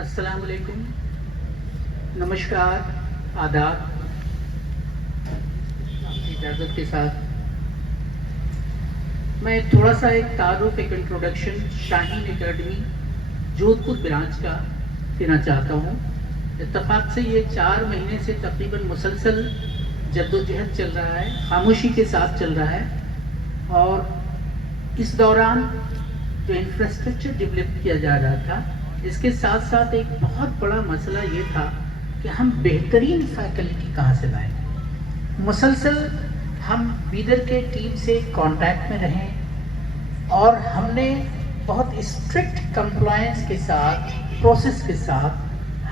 السلام علیکم، نمشکار، آداب۔ آپ کی اجازت کے ساتھ میں تھوڑا سا ایک تعارف، ایک انٹروڈکشن شاہین اکیڈمی جودھ پور برانچ کا دینا چاہتا ہوں۔ اتفاق سے یہ 4 مہینے سے تقریباً مسلسل جدوجہد چل رہا ہے، خاموشی کے ساتھ چل رہا ہے، اور اس دوران جو انفراسٹرکچر ڈیولپ کیا جا رہا تھا، اس کے ساتھ ساتھ ایک بہت بڑا مسئلہ یہ تھا کہ ہم بہترین فیکلٹی کہاں سے لائیں۔ مسلسل ہم بیدر کے ٹیم سے کانٹیکٹ میں رہیں، اور ہم نے بہت اسٹرکٹ کمپلائنس کے ساتھ، پروسیس کے ساتھ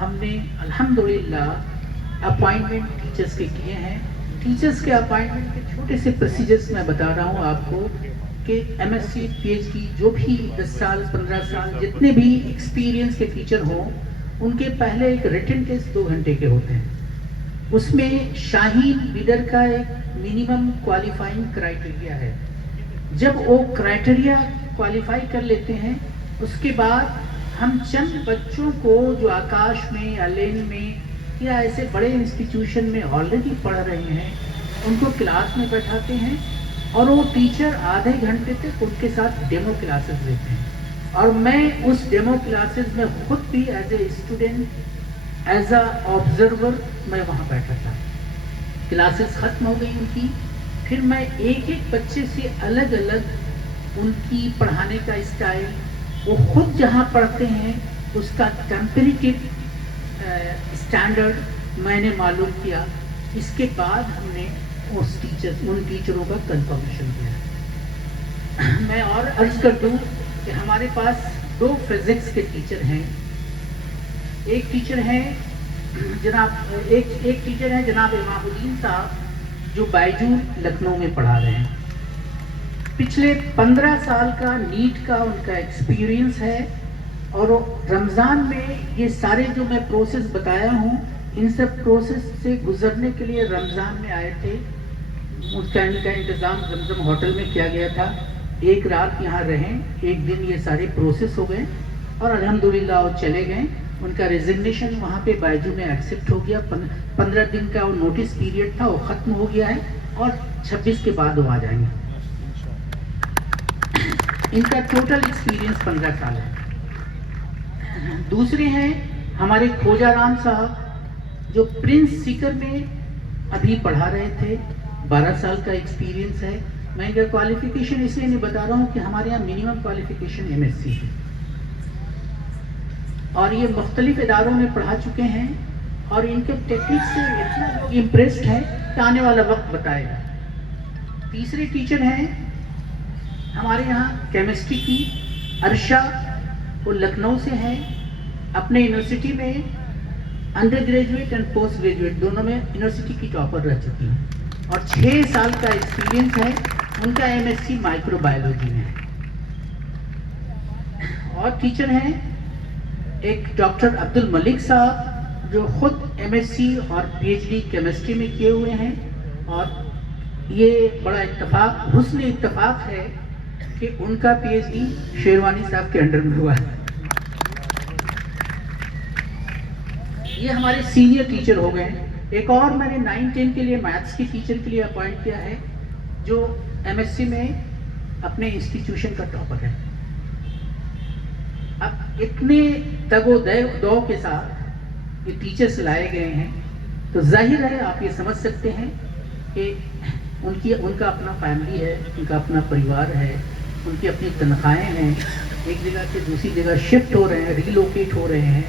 ہم نے الحمدللہ اپائنٹمنٹ ٹیچرز کے کیے ہیں۔ ٹیچرز کے اپائنٹمنٹ کے چھوٹے سے پروسیجرز میں بتا رہا ہوں آپ کو کہ M S C P H D جو بھی 10 سال 15 سال جتنے بھی ایکسپیرینس کے ٹیچر ہوں، ان کے پہلے ایک ریٹن ٹیسٹ 2 گھنٹے کے ہوتے ہیں۔ اس میں شاہین بیدر کا ایک منیمم کوالیفائنگ کرائٹیریا ہے۔ جب وہ کرائٹیریا کوالیفائی کر لیتے ہیں، اس کے بعد ہم چند بچوں کو جو آکاش میں یا لین میں یا ایسے بڑے انسٹیٹیوشن میں آلریڈی پڑھ رہے ہیں، ان کو کلاس میں بیٹھاتے ہیں، اور وہ ٹیچر آدھے گھنٹے تک ان کے ساتھ ڈیمو کلاسز لیتے ہیں، اور میں اس ڈیمو کلاسز میں خود بھی as a student, as a observer میں وہاں بیٹھا تھا۔ کلاسز ختم ہو گئی ان کی، پھر میں ایک ایک بچے سے الگ الگ ان کی پڑھانے کا اسٹائل، وہ خود جہاں پڑھتے ہیں اس کا کمپیریٹیو اسٹینڈرڈ میں نے معلوم کیا۔ اس کے بعد ہم نے ان ٹیچروں کا کنفرمیشن کیا۔ میں اور عرض کر دوں کہ ہمارے پاس 2 فزکس کے ٹیچر ہیں۔ ایک ٹیچر ہیں جناب امام الدین صاحب، جو بائجو لکھنؤ میں پڑھا رہے ہیں۔ پچھلے 15 سال کا نیٹ کا ان کا ایکسپیرینس ہے، اور رمضان میں یہ سارے جو میں پروسیس بتایا ہوں، ان سب پروسیس سے گزرنے کے لیے رمضان میں آئے تھے۔ ان کا انتظام زمزم ہوٹل میں کیا گیا تھا، ایک رات یہاں رہیں، ایک دن یہ سارے پروسیس ہو گئے، اور الحمدللہ وہ چلے گئے۔ ان کا ریزگنیشن وہاں پہ بائجو میں ایکسیپٹ ہو گیا۔ 15 دن کا وہ نوٹس پیریڈ تھا، وہ ختم ہو گیا ہے، اور 26 کے بعد وہ آ جائیں گے۔ ان کا ٹوٹل ایکسپیرینس 15 سال ہے۔ دوسرے ہیں ہمارے کھوجا رام صاحب، جو پرنس سیکر میں ابھی پڑھا رہے تھے، 12 سال کا ایکسپیرینس ہے۔ میں ان کا کوالیفیکیشن اس لیے نہیں بتا رہا ہوں کہ ہمارے یہاں minimum qualification M S C ہے، اور یہ مختلف اداروں میں پڑھا چکے ہیں، اور ان کے ٹیکنیک سے اتنا امپریسڈ ہے کہ آنے والا وقت بتائے گا۔ تیسرے ٹیچر ہیں ہمارے یہاں کیمسٹری کی عرشا، وہ لکھنؤ سے ہیں، اپنے یونیورسٹی میں under graduate and post graduate دونوں میں یونیورسٹی کی ٹاپر رہ چکی ہیں، اور 6 سال کا ایکسپیرینس ہے۔ ان کا ایم ایس سی مائکرو بایولوجی میں ہے۔ اور ٹیچر ہیں ایک ڈاکٹر عبد الملک صاحب، جو خود ایم ایس سی اور پی ایچ ڈی کیمسٹری میں کیے ہوئے ہیں، اور یہ بڑا اتفاق، حسن اتفاق ہے کہ ان کا پی ایچ ڈی شیروانی صاحب کے انڈر میں ہوا ہے۔ یہ ہمارے سینئر ٹیچر ہو گئے۔ ایک اور میں نے 9-10 کے لیے میتھس کی ٹیچر کے لیے اپوائنٹ کیا ہے، جو ایم ایس سی میں اپنے انسٹیٹیوشن کا ٹاپر ہے۔ اب اتنے تگ و دو کے ساتھ یہ ٹیچرز لائے گئے ہیں، تو ظاہر ہے آپ یہ سمجھ سکتے ہیں کہ ان کا اپنا فیملی ہے، ان کا اپنا پریوار ہے، ان کی اپنی تنخواہیں ہیں، ایک جگہ سے دوسری جگہ شفٹ ہو رہے ہیں، ریلوکیٹ ہو رہے ہیں،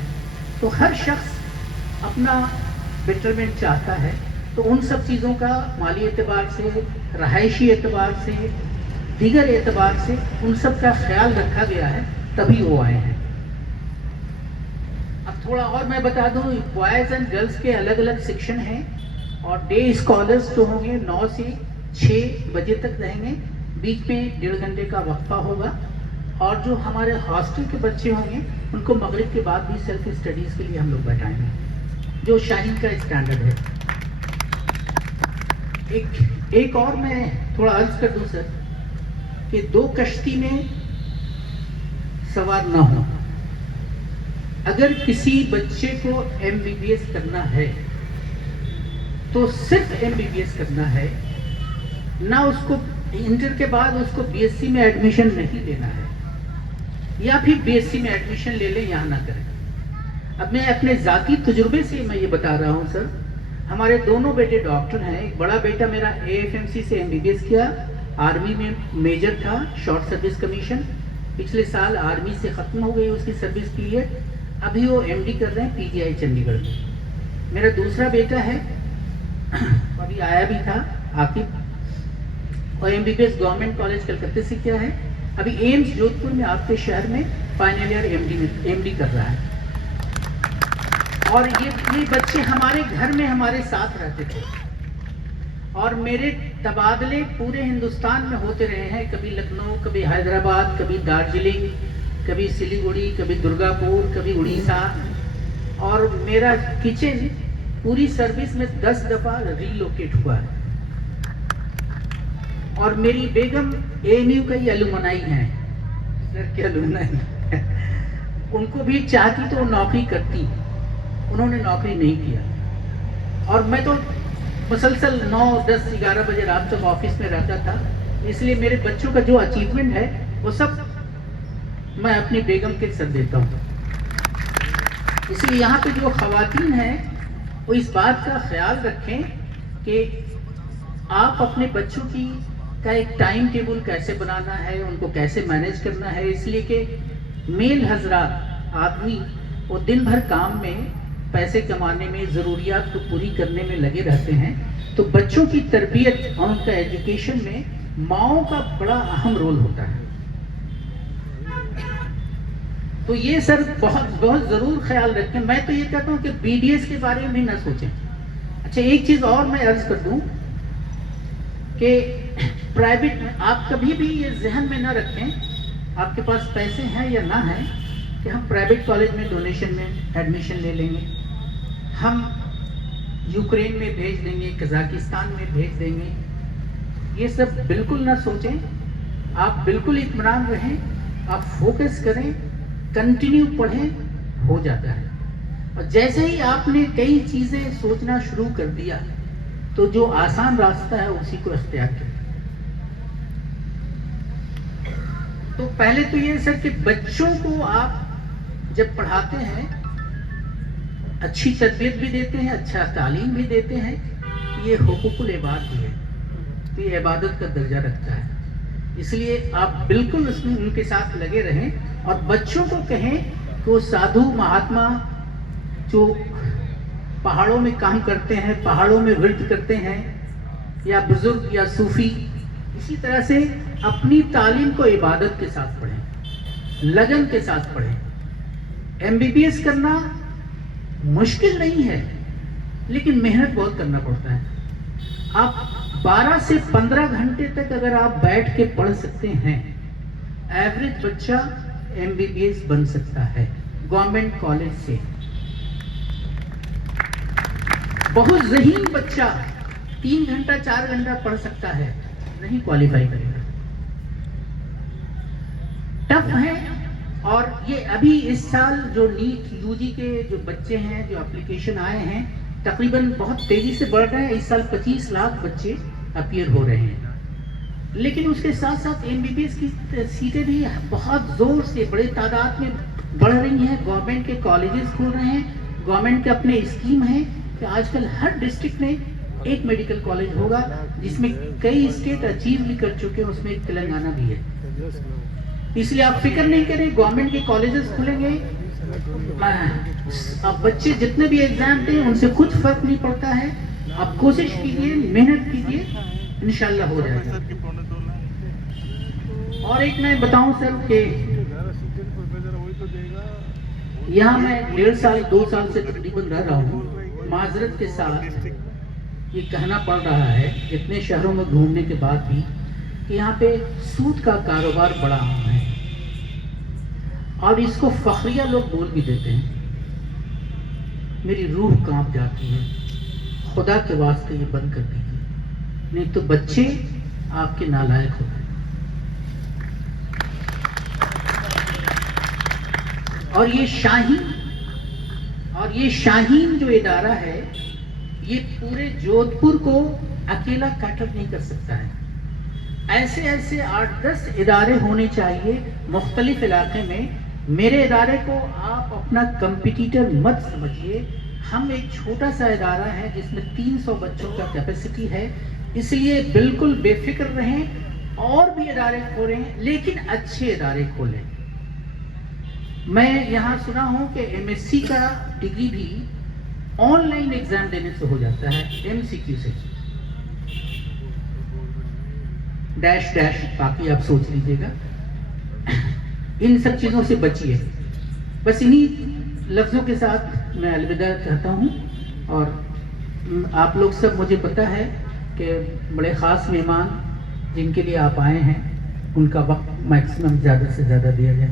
تو ہر شخص اپنا بیٹرمنٹ چاہتا ہے۔ تو ان سب چیزوں کا مالی اعتبار سے، رہائشی اعتبار سے، دیگر اعتبار سے ان سب کا خیال رکھا گیا ہے، تبھی وہ آئے ہیں۔ اب تھوڑا اور میں بتا دوں، بوائز اینڈ گرلز کے الگ الگ سیکشن ہیں، اور ڈے اسکالرز جو ہوں گے 9 سے 6 بجے تک رہیں گے، بیچ میں 1.5 گھنٹے کا وقفہ ہوگا، اور جو ہمارے ہاسٹل کے بچے ہوں گے ان کو مغرب کے بعد بھی سیلف اسٹڈیز کے لیے ہم لوگ بیٹھائیں گے، جو شاہین کا اسٹینڈرڈ ہے۔ ایک اور میں تھوڑا عرض کر دوں سر، کہ 2 کشتی میں سوار نہ ہوں۔ اگر کسی بچے کو MBBS کرنا ہے تو صرف MBBS کرنا ہے، نہ اس کو انٹر کے بعد اس کو BSc میں ایڈمیشن نہیں لینا ہے، یا پھر BSc میں ایڈمیشن لے لیں، یہاں نہ کریں۔ اب میں اپنے ذاتی تجربے سے میں یہ بتا رہا ہوں سر، ہمارے دونوں بیٹے ڈاکٹر ہیں۔ ایک بڑا بیٹا میرا AFMC سے MBBS کیا، آرمی میں میجر تھا، شارٹ سروس کمیشن، پچھلے سال آرمی سے ختم ہو گئی اس کی سروس پیریڈ، ابھی وہ MD کر رہے ہیں PGI چنڈی گڑھ میں۔ میرا دوسرا بیٹا ہے، ابھی آیا بھی تھا، عاقب، اور MBBS گورنمنٹ کالج کلکتہ سے کیا ہے، ابھی ایمس جودھپور میں آپ کے شہر میں فائنل ایئر MD کر رہا ہے۔ اور یہ بچے ہمارے گھر میں ہمارے ساتھ رہتے تھے، اور میرے تبادلے پورے ہندوستان میں ہوتے رہے ہیں، کبھی لکھنؤ، کبھی حیدرآباد، کبھی دارجلنگ، کبھی سلیگوڑی، کبھی درگاپور، کبھی اڑیسہ، اور میرا کچن پوری سروس میں 10 دفعہ ریلوکیٹ ہوا ہے۔ اور میری بیگم ANU کا ہی الومنائی ہیں، کیا الومنائی، ان کو بھی چاہتی تو وہ نوکری کرتی، انہوں نے نوکری نہیں کیا، اور میں تو مسلسل 9، 10، 11 بجے رات تک آفس میں رہتا تھا، اس لیے میرے بچوں کا جو اچیومنٹ ہے وہ سب میں اپنی بیگم کے سر دیتا ہوں۔ اس لیے یہاں پہ جو خواتین ہیں وہ اس بات کا خیال رکھیں کہ آپ اپنے بچوں کا ایک ٹائم ٹیبل کیسے بنانا ہے، ان کو کیسے مینیج کرنا ہے، اس لیے کہ میل حضرات، آدمی، وہ دن بھر کام میں، پیسے کمانے میں، ضروریات کو پوری کرنے میں لگے رہتے ہیں، تو بچوں کی تربیت اور ان کا ایجوکیشن میں ماؤں کا بڑا اہم رول ہوتا ہے۔ تو یہ سر بہت بہت ضرور خیال رکھیں۔ میں تو یہ کہتا ہوں کہ BDS کے بارے میں بھی نہ سوچیں۔ اچھا، ایک چیز اور میں عرض کر دوں کہ پرائیویٹ، آپ کبھی بھی یہ ذہن میں نہ رکھیں، آپ کے پاس پیسے ہیں یا نہ ہیں، کہ ہم پرائیویٹ کالج میں ڈونیشن میں ایڈمیشن لے لیں گے، ہم یوکرین میں بھیج دیں گے، قزاقستان میں بھیج دیں گے، یہ سب بالکل نہ سوچیں۔ آپ بالکل اطمینان رہیں، آپ فوکس کریں، کنٹینیو پڑھیں، ہو جاتا ہے۔ اور جیسے ہی آپ نے کئی چیزیں سوچنا شروع کر دیا تو جو آسان راستہ ہے اسی کو اختیار کریں۔ تو پہلے تو یہ سر کہ بچوں کو آپ جب پڑھاتے ہیں اچھی تربیت بھی دیتے ہیں، اچھا تعلیم بھی دیتے ہیں، یہ حقوق العباد بھی ہے، تو یہ عبادت کا درجہ رکھتا ہے۔ اس لیے آپ بالکل اس میں ان کے ساتھ لگے رہیں، اور بچوں کو کہیں کہ وہ سادھو مہاتما جو پہاڑوں میں کام کرتے ہیں، پہاڑوں میں ورد کرتے ہیں، یا بزرگ یا صوفی، اسی طرح سے اپنی تعلیم کو عبادت کے ساتھ پڑھیں، لگن کے ساتھ پڑھیں۔ MBBS کرنا مشکل نہیں ہے، لیکن محنت بہت کرنا پڑتا ہے۔ آپ 12 سے 15 گھنٹے تک اگر آپ بیٹھ کے پڑھ سکتے ہیں، ایوریج بچہ MBBS بن سکتا ہے گورنمنٹ کالج سے۔ بہت ذہین بچہ 3 گھنٹہ 4 گھنٹہ پڑھ سکتا ہے، نہیں کوالیفائی کرے گا۔ ٹف ہے، اور یہ ابھی اس سال جو نیٹ UG کے جو بچے ہیں، جو اپلیکیشن آئے ہیں، تقریباً بہت تیزی سے بڑھ رہے ہیں۔ اس سال 25 لاکھ بچے اپیئر ہو رہے ہیں، لیکن اس کے ساتھ ساتھ MBBS کی سیٹیں بھی بہت زور سے بڑے تعداد میں بڑھ رہی ہیں۔ گورنمنٹ کے کالجز کھل رہے ہیں، گورنمنٹ کے اپنے اسکیم ہیں کہ آج کل ہر ڈسٹرکٹ میں ایک میڈیکل کالج ہوگا، جس میں کئی اسٹیٹ اچیو بھی کر چکے ہیں، اس میں تلنگانہ بھی ہے۔ اس لیے آپ فکر نہیں کریں، گورنمنٹ کے کالجز کھلیں گے، اب بچے جتنے بھی ایگزام دیں ان سے کچھ فرق نہیں پڑتا ہے۔ آپ کوشش کیجیے، محنت کیجیے، انشاءاللہ ہو جائے گا۔ اور ایک میں بتاؤں سر کہ یہاں میں 1.5 سال 2 سال سے تقریباً رہ رہا ہوں، معذرت کے ساتھ یہ کہنا پڑ رہا ہے اتنے شہروں میں گھومنے کے بعد بھی، کہ یہاں پہ سود کا کاروبار بڑا عام ہے، اور اس کو فخریہ لوگ بول بھی دیتے ہیں۔ میری روح کانپ جاتی ہے، خدا کے واسطے یہ بند کر دیجیے، نہیں تو بچے آپ کے نالائق ہوتے ہیں۔ اور یہ شاہی اور یہ شاہین جو ادارہ ہے یہ پورے جودھپور کو اکیلا کیٹر نہیں کر سکتا ہے. ایسے ایسے 8-10 ادارے ہونے چاہیے مختلف علاقے میں. میرے ادارے کو آپ اپنا کمپٹیٹر مت سمجھیے. ہم ایک چھوٹا سا ادارہ ہے جس میں 300 بچوں کا کیپیسٹی ہے. اس لیے بالکل بے فکر رہیں. اور بھی ادارے کھولیں لیکن اچھے ادارے کھولیں. میں یہاں سنا ہوں کہ ایم ایس سی کا ڈگری بھی آن لائن ایگزام دینے سے ہو جاتا ہے, ایم سی کیو سے. ڈیش ڈیش باقی آپ سوچ لیجیے گا. ان سب چیزوں سے بچیے. بس انہی لفظوں کے ساتھ میں الوداع کہتا ہوں. اور آپ لوگ سب مجھے پتہ ہے کہ بڑے خاص مہمان جن کے لیے آپ آئے ہیں ان کا وقت میکسیمم زیادہ سے زیادہ دیا جائے.